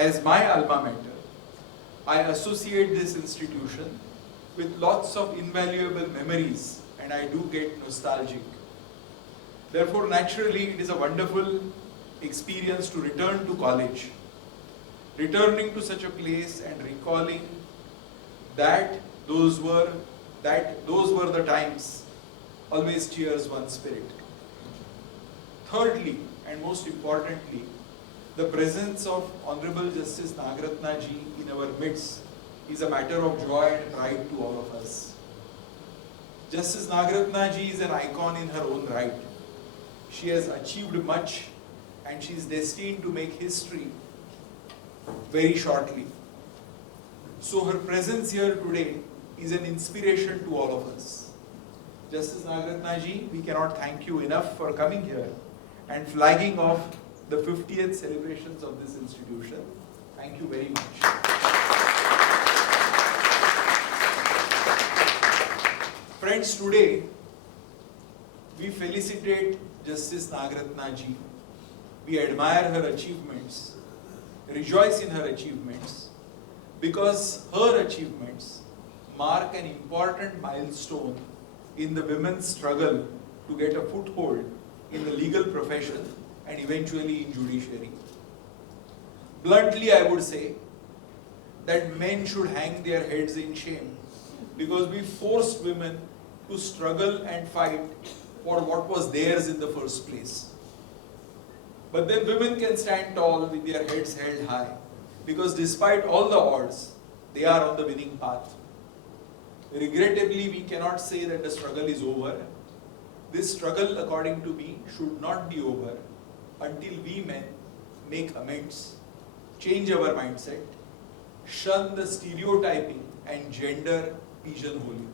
As my alma mater, I associate this institution with lots of invaluable memories, and I do get nostalgic. Therefore, naturally, it is a wonderful experience to return to college. Returning to such a place and recalling that those were the times always cheers one's spirit. Thirdly, and most importantly, the presence of Honourable Justice Nagarathna Ji in our midst is a matter of joy and pride to all of us. Justice Nagarathna Ji is an icon in her own right. She has achieved much and she is destined to make history very shortly. So her presence here today is an inspiration to all of us. Justice Nagarathna Ji, we cannot thank you enough for coming here and flagging off the 50th celebrations of this institution. Thank you very much. Friends, today we felicitate Justice Nagarathna Ji. We admire her achievements, rejoice in her achievements, because her achievements mark an important milestone in the women's struggle to get a foothold in the legal profession and eventually in judiciary. Bluntly, I would say that men should hang their heads in shame because we forced women to struggle and fight for what was theirs in the first place. But then women can stand tall with their heads held high because despite all the odds, they are on the winning path. Regrettably, we cannot say that the struggle is over. This struggle, according to me, should not be over until we men make amends, change our mindset, shun the stereotyping and gender pigeonholing.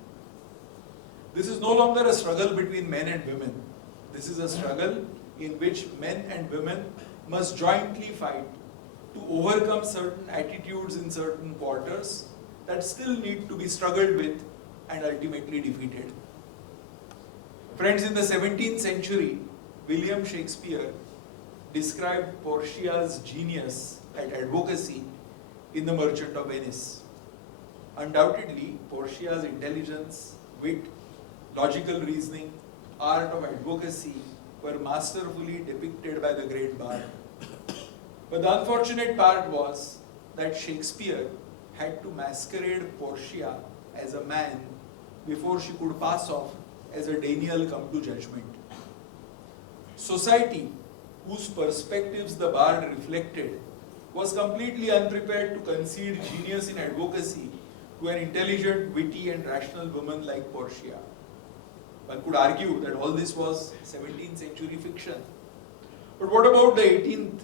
This is no longer a struggle between men and women. This is a struggle in which men and women must jointly fight to overcome certain attitudes in certain quarters that still need to be struggled with and ultimately defeated. Friends, in the 17th century, William Shakespeare described Portia's genius at advocacy in The Merchant of Venice. Undoubtedly, Portia's intelligence, wit, logical reasoning, art of advocacy were masterfully depicted by the great bard. But the unfortunate part was that Shakespeare had to masquerade Portia as a man before she could pass off as a Daniel come to judgment. Society, whose perspectives the bard reflected, was completely unprepared to concede genius in advocacy to an intelligent, witty and rational woman like Portia. One could argue that all this was 17th century fiction. But what about the 18th,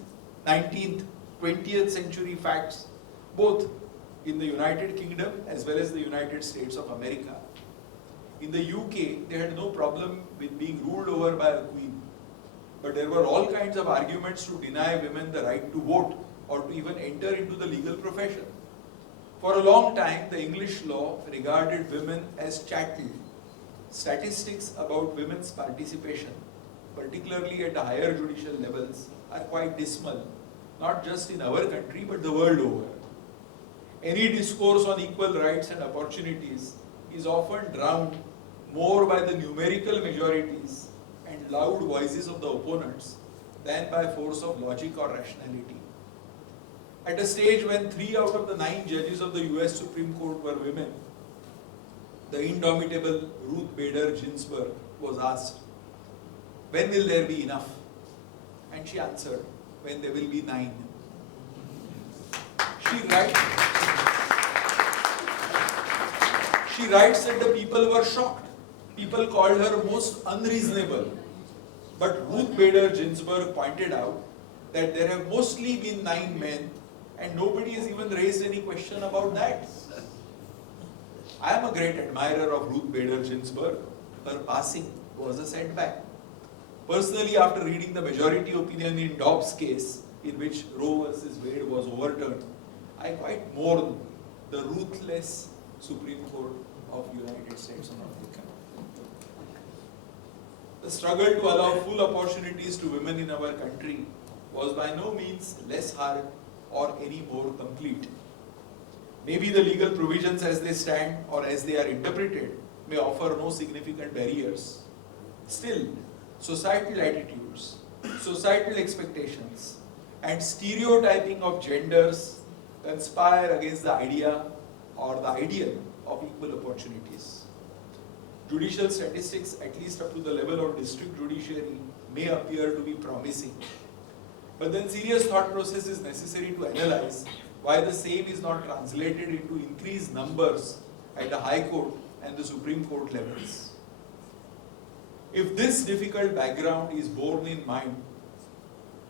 19th, 20th century facts, both in the United Kingdom as well as the United States of America? In the UK, they had no problem with being ruled over by a queen. But there were all kinds of arguments to deny women the right to vote or to even enter into the legal profession. For a long time, the English law regarded women as chattel. Statistics about women's participation, particularly at the higher judicial levels, are quite dismal, not just in our country but the world over. Any discourse on equal rights and opportunities is often drowned more by the numerical majorities and loud voices of the opponents than by force of logic or rationality. At a stage when 3 out of the 9 judges of the US Supreme Court were women, the indomitable Ruth Bader Ginsburg was asked, "When will there be enough?" And she answered, "When there will be 9. She writes that the people were shocked. People called her most unreasonable. But Ruth Bader Ginsburg pointed out that there have mostly been 9 men and nobody has even raised any question about that. I am a great admirer of Ruth Bader Ginsburg. Her passing was a setback. Personally, after reading the majority opinion in Dobbs' case, in which Roe versus Wade was overturned, I quite mourn the ruthless Supreme Court of the United States of America. The struggle to allow full opportunities to women in our country was by no means less hard or any more complete. Maybe the legal provisions as they stand or as they are interpreted may offer no significant barriers. Still, societal attitudes, societal expectations, and stereotyping of genders conspire against the idea or the ideal of equal opportunities. Judicial statistics, at least up to the level of district judiciary, may appear to be promising. But then serious thought process is necessary to analyze why the same is not translated into increased numbers at the High Court and the Supreme Court levels. If this difficult background is borne in mind,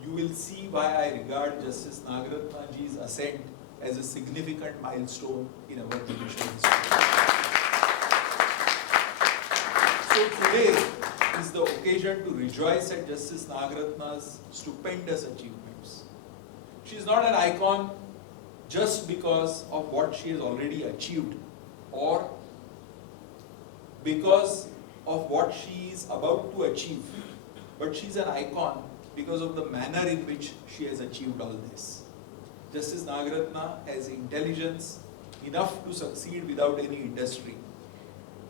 you will see why I regard Justice Nagarathna Ji's ascent as a significant milestone in our judicial history. So today is the occasion to rejoice at Justice Nagarathna's stupendous achievements. She is not an icon just because of what she has already achieved or because of what she is about to achieve, but she is an icon because of the manner in which she has achieved all this. Justice Nagarathna has intelligence enough to succeed without any industry,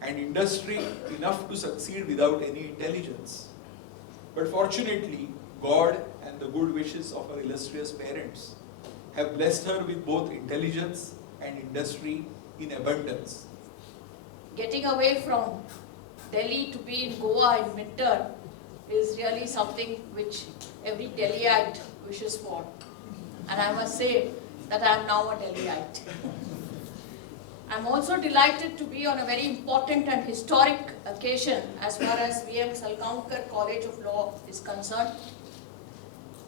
and industry enough to succeed without any intelligence. But fortunately, God and the good wishes of her illustrious parents have blessed her with both intelligence and industry in abundance. Getting away from Delhi to be in Goa in winter is really something which every Delhiite wishes for. And I must say that I am now a Delhiite. I am also delighted to be on a very important and historic occasion as far as VMSCL Salgaocar College of Law is concerned.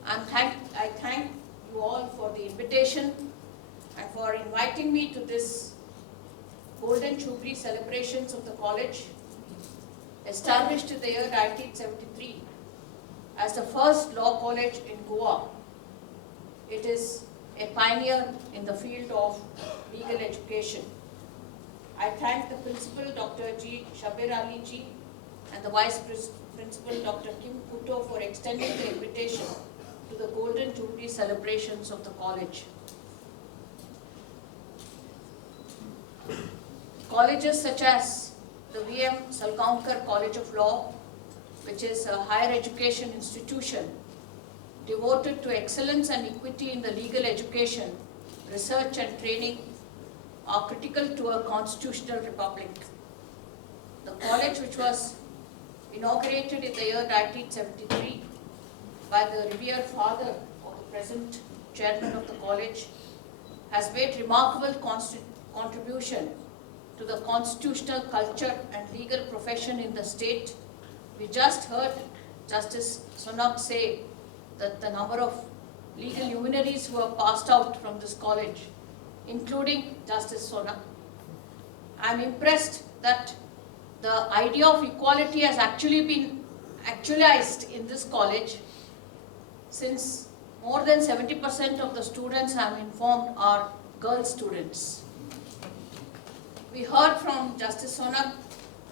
I thank you all for the invitation and for inviting me to this Golden Jubilee celebrations of the college, established in the year 1973 as the first law college in Goa. It is a pioneer in the field of legal education. I thank the Principal Dr. Shaber Ali G and the Vice Principal Dr. for extending the invitation to the Golden Jubilee celebrations of the college. Colleges such as the VMSCL Salgaocar College of Law, which is a higher education institution devoted to excellence and equity in the legal education, research and training, are critical to a constitutional republic. The college, which was inaugurated in the year 1973 by the revered father of the present chairman of the college, has made remarkable contribution to the constitutional culture and legal profession in the state. We just heard Justice Sonak say that the number of legal luminaries who have passed out from this college, including Justice Sonak. I am impressed that the idea of equality has actually been actualized in this college, since more than 70% of the students, I am informed, are girl students. We heard from Justice Sonak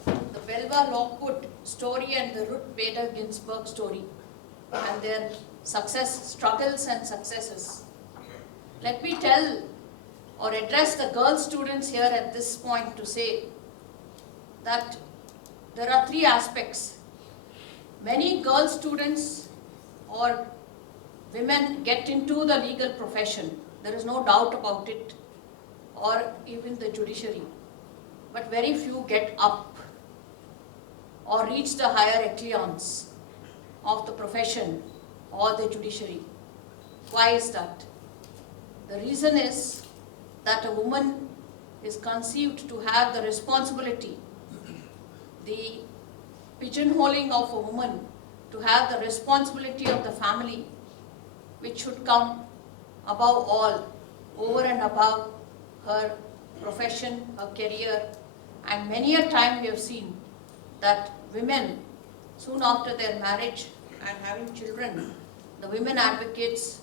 the Belva Lockwood story and the Ruth Bader Ginsburg story and their struggles and successes. Let me tell or address the girl students here at this point to say that there are three aspects. Many girl students or women get into the legal profession, there is no doubt about it, or even the judiciary. But very few get up or reach the higher echelons of the profession or the judiciary. Why is that? The reason is that a woman is conceived to have the responsibility, the pigeonholing of a woman to have the responsibility of the family, which should come above all, over and above her profession, her career. And many a time we have seen that women, soon after their marriage and having children, the women advocates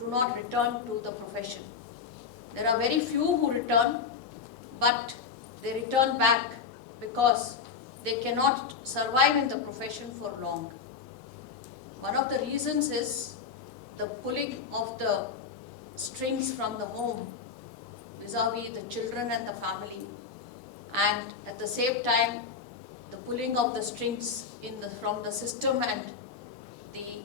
do not return to the profession. There are very few who return, but they return back because they cannot survive in the profession for long. One of the reasons is the pulling of the strings from the home vis-a-vis the children and the family, and at the same time the pulling of the strings from the system and the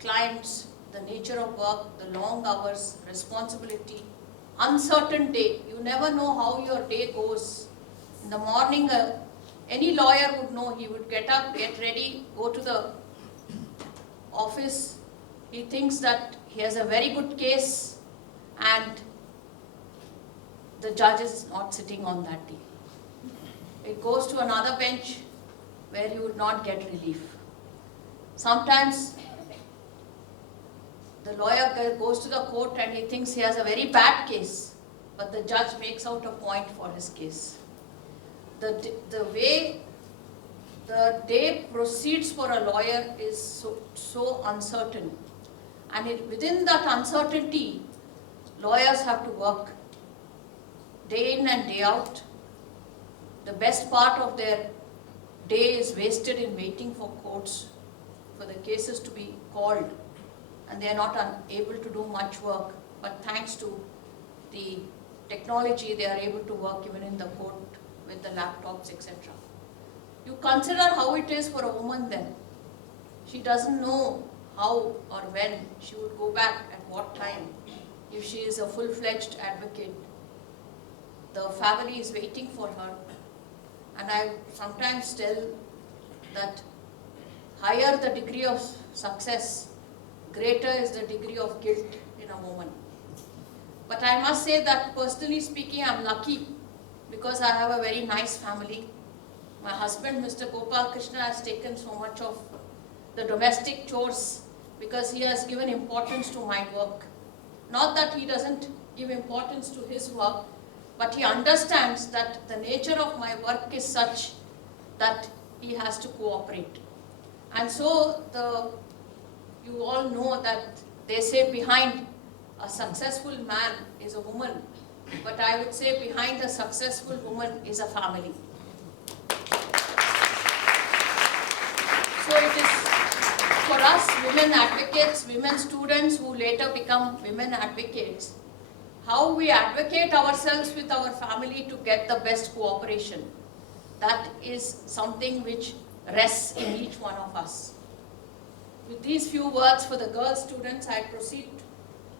clients, the nature of work, the long hours, responsibility, uncertain day. You never know how your day goes. In the morning, any lawyer would know. He would get up, get ready, go to the office. He thinks that he has a very good case and the judge is not sitting on that day. It goes to another bench where he would not get relief. Sometimes the lawyer goes to the court and he thinks he has a very bad case, but the judge makes out a point for his case. The way the day proceeds for a lawyer is so uncertain. And within that uncertainty, lawyers have to work day in and day out. The best part of their day is wasted in waiting for courts, for the cases to be called, and they are not able to do much work. But thanks to the technology, they are able to work even in the court with the laptops, etc. You consider how it is for a woman then. She doesn't know how or when she would go back, at what time. If she is a full-fledged advocate, the family is waiting for her. And I sometimes tell that higher the degree of success, greater is the degree of guilt in a woman. But I must say that personally speaking, I'm lucky because I have a very nice family. My husband, Mr. Gopal Krishna, has taken so much of the domestic chores because he has given importance to my work. Not that he doesn't give importance to his work, but he understands that the nature of my work is such that he has to cooperate. And so you all know that they say behind a successful man is a woman, but I would say behind a successful woman is a family. So it is for us women advocates, women students who later become women advocates, how we advocate ourselves with our family to get the best cooperation. That is something which rests in each one of us. With these few words for the girl students, I proceed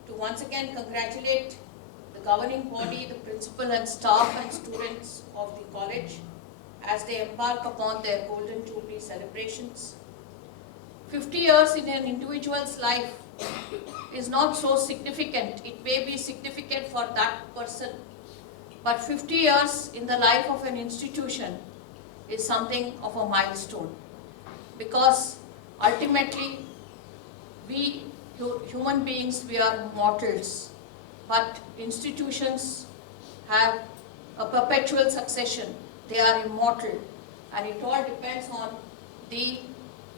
to once again congratulate the governing body, the principal and staff and students of the college as they embark upon their Golden Jubilee celebrations. 50 years in an individual's life is not so significant. It may be significant for that person, but 50 years in the life of an institution is something of a milestone, because ultimately we human beings, we are mortals, but institutions have a perpetual succession. They are immortal, and it all depends on the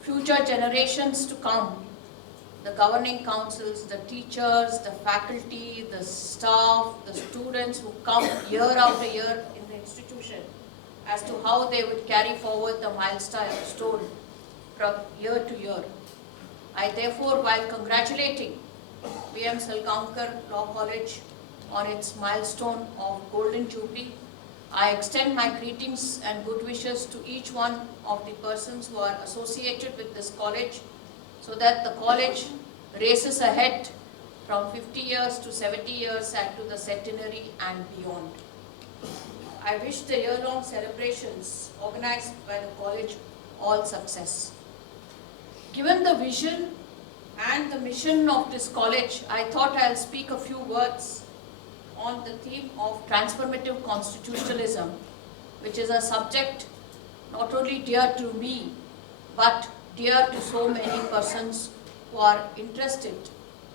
future generations to come, the governing councils, the teachers, the faculty, the staff, the students who come year after year in the institution, as to how they would carry forward the milestone from year to year. I therefore, while congratulating VMSCL Law College on its milestone of Golden Jubilee, I extend my greetings and good wishes to each one of the persons who are associated with this college, so that the college races ahead from 50 years to 70 years and to the centenary and beyond. I wish the year-long celebrations organized by the college all success. Given the vision and the mission of this college, I thought I'll speak a few words on the theme of transformative constitutionalism, which is a subject not only dear to me, but dear to so many persons who are interested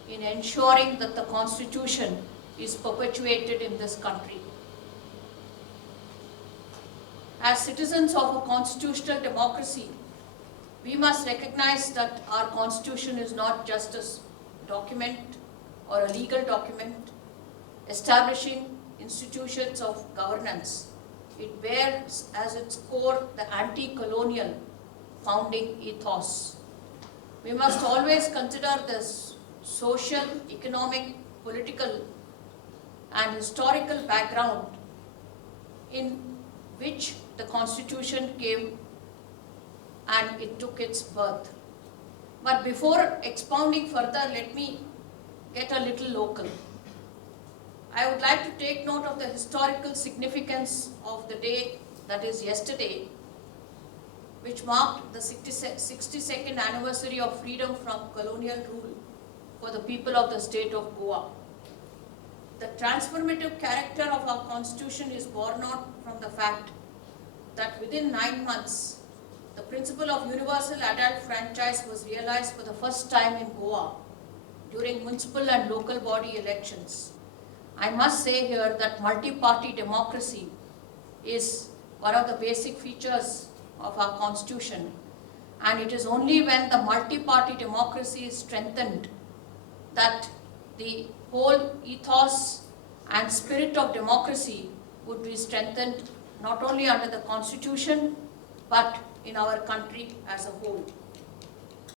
in ensuring that the Constitution is perpetuated in this country. As citizens of a constitutional democracy, we must recognize that our Constitution is not just a document or a legal document establishing institutions of governance. It bears as its core the anti-colonial founding ethos. We must always consider the social, economic, political and historical background in which the Constitution came and it took its birth. But before expounding further, let me get a little local. I would like to take note of the historical significance of the day, that is yesterday, which marked the 62nd anniversary of freedom from colonial rule for the people of the state of Goa. The transformative character of our Constitution is born out from the fact that within 9 months, the principle of universal adult franchise was realized for the first time in Goa during municipal and local body elections. I must say here that multi-party democracy is one of the basic features of our Constitution, and it is only when the multi-party democracy is strengthened that the whole ethos and spirit of democracy would be strengthened not only under the Constitution but in our country as a whole.